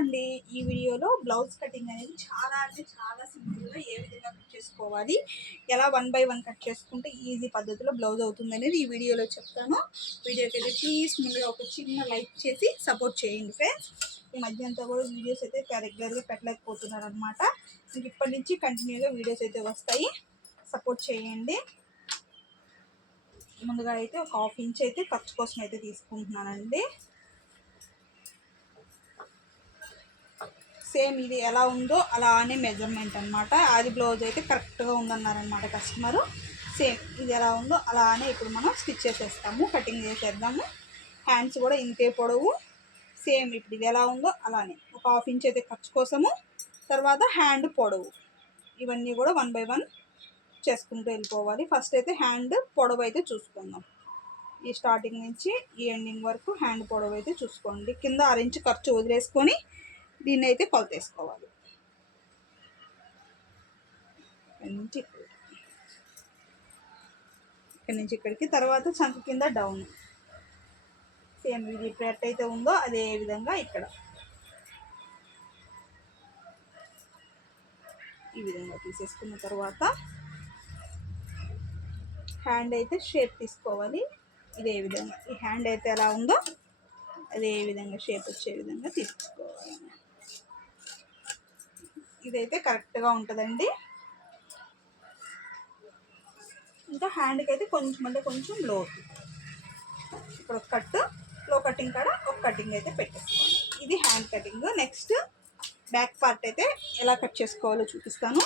అండి, ఈ వీడియోలో బ్లౌజ్ కటింగ్ అనేది చాలా అంటే చాలా సింపుల్గా ఏ విధంగా కట్ చేసుకోవాలి, ఎలా 1 బై 1 కట్ చేసుకుంటే ఈజీ పద్ధతిలో బ్లౌజ్ అవుతుంది అనేది ఈ వీడియోలో చెప్తాను. వీడియోకి అయితే ప్లీజ్ ముందుగా ఒక చిన్న లైక్ చేసి సపోర్ట్ చేయండి ఫ్రెండ్స్. ఈ మధ్య అంతా కూడా వీడియోస్ అయితే రెగ్యులర్గా పెట్టలేకపోతున్నారు అనమాట. ఇంక ఇప్పటి నుంచి కంటిన్యూగా వీడియోస్ అయితే వస్తాయి, సపోర్ట్ చేయండి. ముందుగా అయితే ఒక 1/2 ఇంచ్ అయితే ఖర్చు కోసం అయితే తీసుకుంటున్నానండి. సేమ్ ఇది ఎలా ఉందో అలానే మెజర్మెంట్ అనమాట. అది బ్లౌజ్ అయితే కరెక్ట్గా ఉందన్నారనమాట కస్టమరు. సేమ్ ఇది ఎలా ఉందో అలానే ఇప్పుడు మనం స్టిచ్ చేసేస్తాము, కటింగ్ చేసేద్దాము. హ్యాండ్స్ కూడా ఇంతే పొడవు, సేమ్ ఇప్పుడు ఇది ఎలా ఉందో అలానే ఒక 1/2 ఇంచ్ అయితే ఖర్చు కోసము, తర్వాత హ్యాండ్ పొడవు, ఇవన్నీ కూడా 1 బై 1 చేసుకుంటూ వెళ్ళిపోవాలి. ఫస్ట్ అయితే హ్యాండ్ పొడవు అయితే చూసుకుందాం. ఈ స్టార్టింగ్ నుంచి ఈ ఎండింగ్ వరకు హ్యాండ్ పొడవు అయితే చూసుకోండి. కింద 1/2 ఇంచ్ ఖర్చు వదిలేసుకొని దీన్ని అయితే కొలతేసుకోవాలి. ఇక్కడి నుంచి ఇక్కడికి, తర్వాత చంక కింద డౌన్ సేమ్ ఇది ఇప్పుడు ఎట్టయితే ఉందో అదే విధంగా ఇక్కడ ఈ విధంగా తీసేసుకున్న తర్వాత హ్యాండ్ అయితే షేప్ తీసుకోవాలి. ఇదే విధంగా ఈ హ్యాండ్ అయితే ఎలా ఉందో అదే విధంగా షేప్ వచ్చే విధంగా తీసుకోవాలి. ఇదైతే కరెక్ట్గా ఉంటుందండి. ఇంకా హ్యాండ్కి అయితే కొంచెం అంటే కొంచెం లోతు, ఇప్పుడు ఒక కట్ లో కటింగ్ కాడ ఒక కటింగ్ అయితే పెట్టేసుకోండి. ఇది hand cutting. Next back part అయితే ఎలా కట్ చేసుకోవాలో చూపిస్తాను.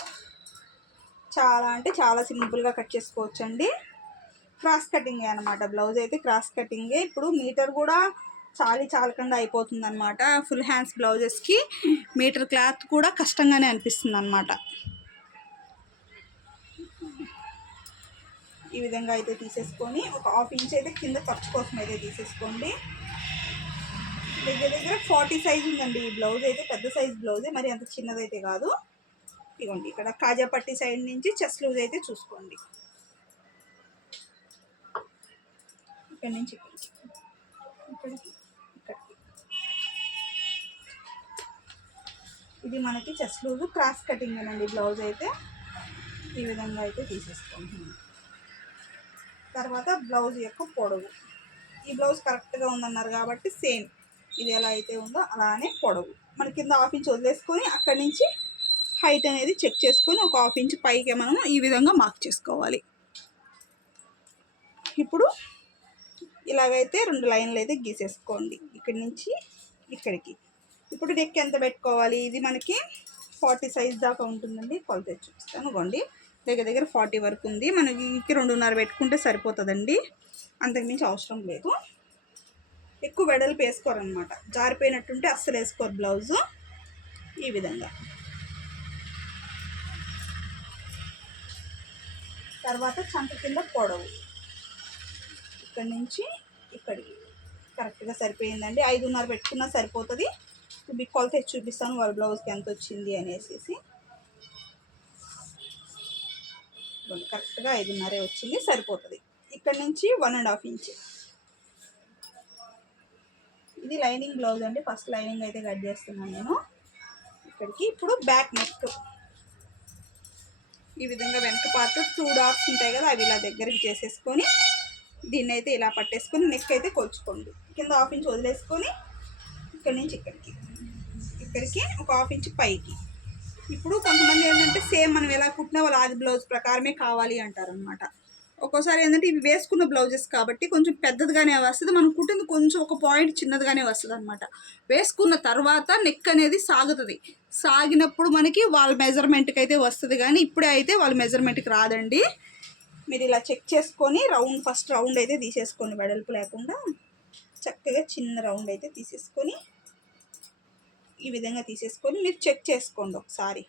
చాలా అంటే చాలా సింపుల్గా కట్ చేసుకోవచ్చండి. క్రాస్ కటింగే అనమాట. బ్లౌజ్ అయితే క్రాస్ కటింగే. ఇప్పుడు మీటర్ కూడా చాలకుండా అయిపోతుంది అనమాట. ఫుల్ హ్యాండ్స్ బ్లౌజెస్కి మీటర్ క్లాత్ కూడా కష్టంగానే అనిపిస్తుంది అనమాట. ఈ విధంగా అయితే తీసేసుకొని ఒక 1/2 ఇంచ్ అయితే కింద ఖర్చు కోసం అయితే తీసేసుకోండి. దగ్గర 40 సైజు ఉందండి ఈ బ్లౌజ్ అయితే. పెద్ద సైజ్ బ్లౌజే, మరి అంత చిన్నదైతే కాదు. ఇదిగోండి ఇక్కడ కాజా పట్టి సైడ్ నుంచి చెస్ట్ లూజ్ అయితే చూసుకోండి. ఇక్కడి నుంచి ఇక్కడికి ఇది మనకి చెస్ట్ లూజ్ క్రాస్ కటింగ్ అనండి బ్లౌజ్ అయితే. ఈ విధంగా అయితే తీసేసుకుంటున్నాం. తర్వాత బ్లౌజ్ యొక్క పొడవు, ఈ బ్లౌజ్ కరెక్ట్గా ఉందన్నారు కాబట్టి సేమ్ ఇది ఎలా అయితే ఉందో అలానే పొడవు మన కింద 1/2 ఇంచ్ వదిలేసుకొని అక్కడి నుంచి హైట్ అనేది చెక్ చేసుకొని ఒక 1/2 ఇంచ్ పైకి మనం ఈ విధంగా మార్క్ చేసుకోవాలి. ఇప్పుడు ఇలాగైతే 2 లైన్లు అయితే గీసేసుకోండి ఇక్కడి నుంచి ఇక్కడికి. ఇప్పుడు నెక్ ఎంత పెట్టుకోవాలి, ఇది మనకి 40 సైజ్ దాకా ఉంటుందండి. కొలత చూపిస్తాను. ఇవ్వండి దగ్గర 40 వరకు ఉంది. మనకి 2.5 పెట్టుకుంటే సరిపోతుందండి, అంతకుమించి అవసరం లేదు. ఎక్కువ వెడల్పు వేసుకోరనమాట, జారిపోయినట్టుంటే అస్సలు వేసుకోరు బ్లౌజు. ఈ విధంగా తర్వాత చంక కింద పొడవు ఇక్కడి నుంచి ఇక్కడికి కరెక్ట్గా సరిపోయిందండి. 5.5 పెట్టుకున్నా సరిపోతుంది. మీకు కొలత చూపిస్తాను వాళ్ళ బ్లౌజ్కి ఎంత వచ్చింది అనేసి. కరెక్ట్గా 5.5 వచ్చింది, సరిపోతుంది. ఇక్కడ నుంచి 1.5 ఇంచ్. ఇది లైనింగ్ బ్లౌజ్ అండి. ఫస్ట్ లైనింగ్ అయితే కట్ చేస్తున్నాను నేను ఇక్కడికి. ఇప్పుడు బ్యాక్ నెక్ ఈ విధంగా వెనక పార్ట్ 2 డాట్స్ ఉంటాయి కదా, అవి ఇలా దగ్గరికి చేసేసుకొని దీన్ని అయితే ఇలా పట్టేసుకొని నెక్ అయితే కొలుచుకోండి. కింద 1/2 ఇంచ్ వదిలేసుకొని ఇక్కడి నుంచి ఇక్కడికి ఒక 1/2 ఇంచ్ పైకి. ఇప్పుడు కొంతమంది ఏంటంటే సేమ్ మనం ఎలా కుట్టినా వాళ్ళు ఆది బ్లౌజ్ ప్రకారమే కావాలి అంటారనమాట. ఒక్కోసారి ఏంటంటే ఇవి వేసుకున్న బ్లౌజెస్ కాబట్టి కొంచెం పెద్దదిగానే వస్తుంది, మనం కుట్టింది కొంచెం ఒక పాయింట్ చిన్నదిగానే వస్తుంది అనమాట. వేసుకున్న తర్వాత నెక్ అనేది సాగుతుంది. సాగినప్పుడు మనకి వాళ్ళ మెజర్మెంట్కి అయితే వస్తుంది, కానీ ఇప్పుడే అయితే వాళ్ళ మెజర్మెంట్కి రాదండి. మీరు ఇలా చెక్ చేసుకొని ఫస్ట్ రౌండ్ అయితే తీసేసుకోండి, వెడల్పు లేకుండా చక్కగా చిన్న రౌండ్ అయితే తీసేసుకొని ఈ విధంగా తీసేసుకొని మీరు చెక్ చేసుకోండి ఒకసారి.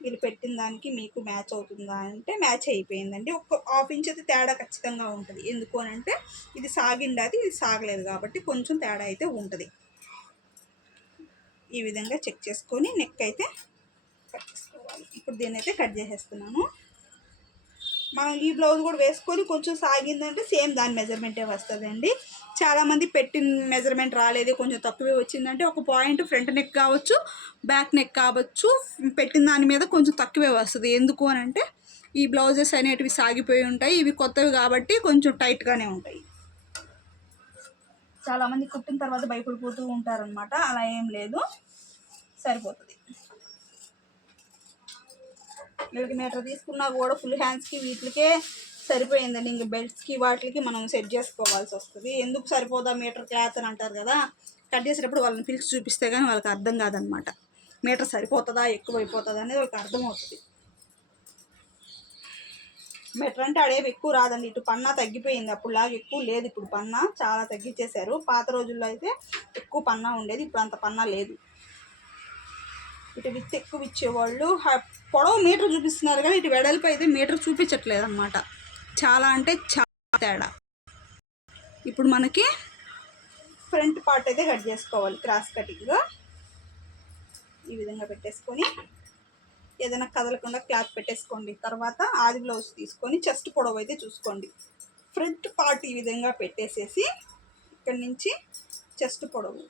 వీళ్ళు పెట్టిన దానికి మీకు మ్యాచ్ అవుతుందా అంటే మ్యాచ్ అయిపోయిందండి. ఒక 1/2 ఇంచ్ అయితే తేడా ఖచ్చితంగా ఉంటుంది. ఎందుకు అని అంటే ఇది సాగిండది, ఇది సాగలేదు కాబట్టి కొంచెం తేడా అయితే ఉంటుంది. ఈ విధంగా చెక్ చేసుకొని నెక్ అయితే కట్ చేసుకోవాలి. ఇప్పుడు దీన్ని అయితే కట్ చేసేస్తున్నాను. మనం ఈ బ్లౌజ్ కూడా వేసుకొని కొంచెం సాగిందంటే సేమ్ దాని మెజర్మెంటే వస్తుందండి. చాలామంది పెట్టిన మెజర్మెంట్ రాలేదు, కొంచెం తక్కువే వచ్చిందంటే ఒక పాయింట్ ఫ్రంట్ నెక్ కావచ్చు, బ్యాక్ నెక్ కావచ్చు, పెట్టిన దాని మీద కొంచెం తక్కువే వస్తుంది. ఎందుకు అని అంటే ఈ బ్లౌజెస్ అనేటివి సాగిపోయి ఉంటాయి, ఇవి కొత్తవి కాబట్టి కొంచెం టైట్గానే ఉంటాయి. చాలామంది కుట్టిన తర్వాత భయపడిపోతూ ఉంటారనమాట, అలా ఏం లేదు, సరిపోతుంది. వీళ్ళకి మీటర్ తీసుకున్నా కూడా ఫుల్ హ్యాండ్స్కి వీటికే సరిపోయిందండి. ఇంక బెల్ట్స్కి వాటికి మనం సెట్ చేసుకోవాల్సి వస్తుంది. ఎందుకు సరిపోదా మీటర్ క్లాత్ అని అంటారు కదా, కట్ చేసేటప్పుడు వాళ్ళని పిలిచి చూపిస్తే కానీ వాళ్ళకి అర్థం కాదనమాట. మీటర్ సరిపోతుందా ఎక్కువ అయిపోతుందా అనేది వాళ్ళకి అర్థమవుతుంది. మీటర్ అంటే అడేవి ఎక్కువ రాదండి. ఇటు పన్నా తగ్గిపోయింది, అప్పుడులాగా ఎక్కువ లేదు. ఇప్పుడు పన్నా చాలా తగ్గించేశారు. పాత రోజుల్లో అయితే ఎక్కువ పన్నా ఉండేది, ఇప్పుడు అంత పన్నా లేదు. ఇటు విత్ ఎక్కువ ఇచ్చేవాళ్ళు. పొడవు మీటర్ చూపిస్తున్నారు కానీ ఇటు వెడల్పు అయితే మీటర్ చూపించట్లేదు అనమాట. చాలా అంటే చాలా తేడా. ఇప్పుడు మనకి ఫ్రంట్ పార్ట్ అయితే కట్ చేసుకోవాలి. క్రాస్ కటింగ్గా ఈ విధంగా పెట్టేసుకొని ఏదైనా కదలకుండా క్లాత్ పెట్టేసుకోండి. తర్వాత ఆది బ్లౌజ్ తీసుకొని చెస్ట్ పొడవు అయితే చూసుకోండి. ఫ్రంట్ పార్ట్ ఈ విధంగా పెట్టేసేసి ఇక్కడి నుంచి చెస్ట్ పొడవు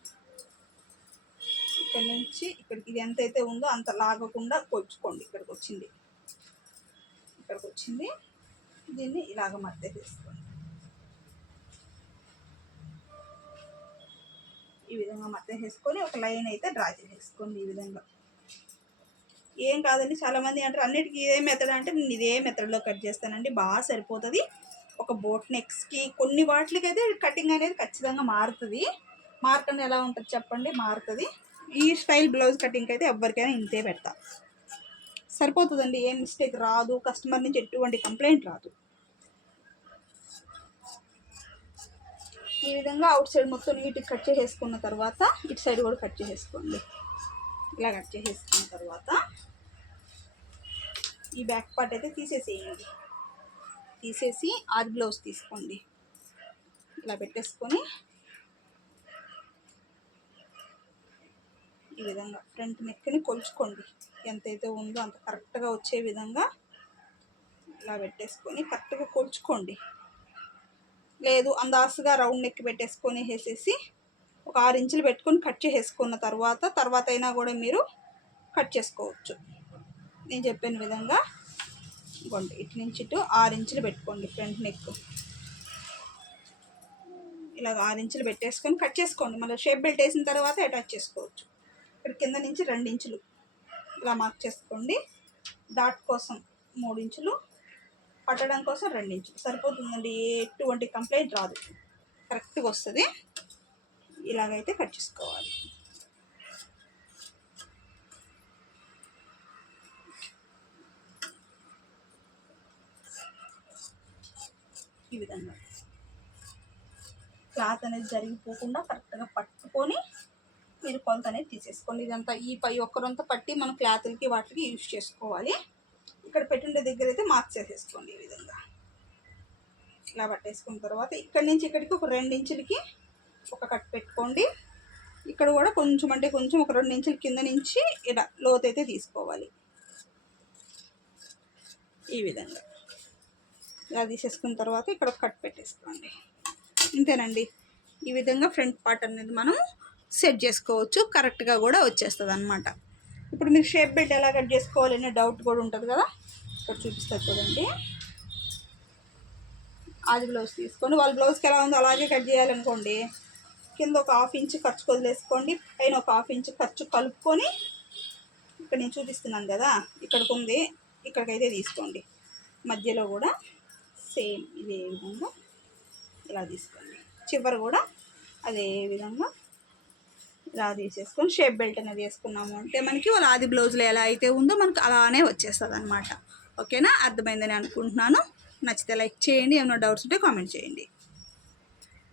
ఇక్కడి నుంచి ఇక్కడికి ఇది ఎంతైతే ఉందో అంత లాగకుండా కొలుచుకోండి. ఇక్కడికి వచ్చింది, దీన్ని ఇలాగ మధ్య తీసుకోండి. ఈ విధంగా మధ్య వేసుకొని ఒక లైన్ అయితే డ్రా చేసేసుకోండి. ఈ విధంగా ఏం కాదండి, చాలామంది అంటారు అన్నిటికీ ఇదే మెథడ్ అంటే నేను ఇదే మెథడ్లో కట్ చేస్తానండి, బాగా సరిపోతుంది. ఒక బోట్ నెక్స్కి కొన్ని వాటికి అయితే కటింగ్ అనేది ఖచ్చితంగా మారుతుంది. మార్కండి ఎలా ఉంటుంది చెప్పండి, మారుతుంది. ఈ స్టైల్ బ్లౌజ్ కటింగ్కి అయితే ఎవరికైనా ఇంతే పెడతా, సరిపోతుందండి. ఏం మిస్టేక్ రాదు, కస్టమర్ నుంచి ఎటువంటి కంప్లైంట్ రాదు. ఈ విధంగా అవుట్ సైడ్ మొత్తం నీట్గా కట్ చేసేసుకున్న తర్వాత ఇటు సైడ్ కూడా కట్ చేసేసుకోండి. ఇలా కట్ చేసేసుకున్న తర్వాత ఈ బ్యాక్ పార్ట్ అయితే తీసేసేయండి. తీసేసి ఆది బ్లౌజ్ తీసుకోండి. ఇలా పెట్టేసుకొని ఈ విధంగా ఫ్రంట్ నెక్ని కొలుచుకోండి. ఎంతైతే ఉందో అంత కరెక్ట్గా వచ్చే విధంగా ఇలా పెట్టేసుకొని కరెక్ట్గా కొలుచుకోండి. లేదు అందాసుగా రౌండ్ నెక్ పెట్టేసుకొని వేసేసి ఒక 6 ఇంచులు పెట్టుకొని కట్ చేసేసుకున్న తర్వాత అయినా కూడా మీరు కట్ చేసుకోవచ్చు. నేను చెప్పిన విధంగా ఇవ్వండి, ఇటు నుంచి ఇటు 6 ఇంచులు పెట్టుకోండి. ఫ్రంట్ నెక్ ఇలా 6 ఇంచులు పెట్టేసుకొని కట్ చేసుకోండి. మళ్ళీ షేప్ బెల్ట్ వేసిన తర్వాత అటాచ్ చేసుకోవచ్చు. ఇక్కడ కింద నుంచి 2 ఇంచులు ఇలా మార్క్ చేసుకోండి. డాట్ కోసం 3 ఇంచులు, పట్టడం కోసం 2 ఇంచులు సరిపోతుందండి. ఎటువంటి కంప్లైంట్ రాదు, కరెక్ట్గా వస్తుంది. ఇలాగైతే కట్ చేసుకోవాలి. ఈ విధంగా క్లాత్ అనేది జరిగిపోకుండా కరెక్ట్గా పట్టుకొని మీరు కొలత అనేది తీసేసుకోండి. ఇదంతా ఈ పై ఒక్కరంతా పట్టి మనం క్లాతులకి వాటికి యూజ్ చేసుకోవాలి. ఇక్కడ పెట్టుండే దగ్గర అయితే మార్క్ చేసేసుకోండి. ఈ విధంగా ఇలా పట్టేసుకున్న తర్వాత ఇక్కడి నుంచి ఇక్కడికి ఒక 2 ఇంచులకి ఒక కట్ పెట్టుకోండి. ఇక్కడ కూడా కొంచెం అంటే కొంచెం ఒక 2 ఇంచుల కింద నుంచి ఇలా లోతు అయితే తీసుకోవాలి. ఈ విధంగా ఇలా తీసేసుకున్న తర్వాత ఇక్కడ ఒక కట్ పెట్టేసుకోండి. ఇంతేనండి. ఈ విధంగా ఫ్రంట్ పార్ట్ అనేది మనం సెట్ చేసుకోవచ్చు, కరెక్ట్గా కూడా వచ్చేస్తుంది అనమాట. ఇప్పుడు మీరు షేప్ బెల్ట్ ఎలా కట్ చేసుకోవాలనే డౌట్ కూడా ఉంటుంది కదా, ఇక్కడ చూపిస్తారు చూడండి. ఆది బ్లౌజ్ తీసుకొని వాళ్ళ బ్లౌజ్కి ఎలా ఉందో అలాగే కట్ చేయాలనుకోండి. కింద ఒక 1/2 ఇంచు ఖర్చు వదిలేసుకోండి, పైన ఒక 1/2 ఇంచు ఖర్చు కలుపుకొని ఇక్కడ నేను చూపిస్తున్నాను కదా, ఇక్కడికి ఉంది, ఇక్కడికైతే తీసుకోండి. మధ్యలో కూడా సేమ్ ఇదే విధంగా ఇలా తీసుకోండి. చివరి కూడా అదే విధంగా ఇలా తీసేసుకొని షేప్ బెల్ట్ అనేది వేసుకున్నాము అంటే మనకి వాళ్ళ ఆది బ్లౌజ్లో ఎలా అయితే ఉందో మనకు అలానే వచ్చేస్తుంది అనమాట. ఓకేనా, అర్థమైందని అనుకుంటున్నాను. నచ్చితే లైక్ చేయండి, ఏమైనా డౌట్స్ ఉంటే కామెంట్ చేయండి.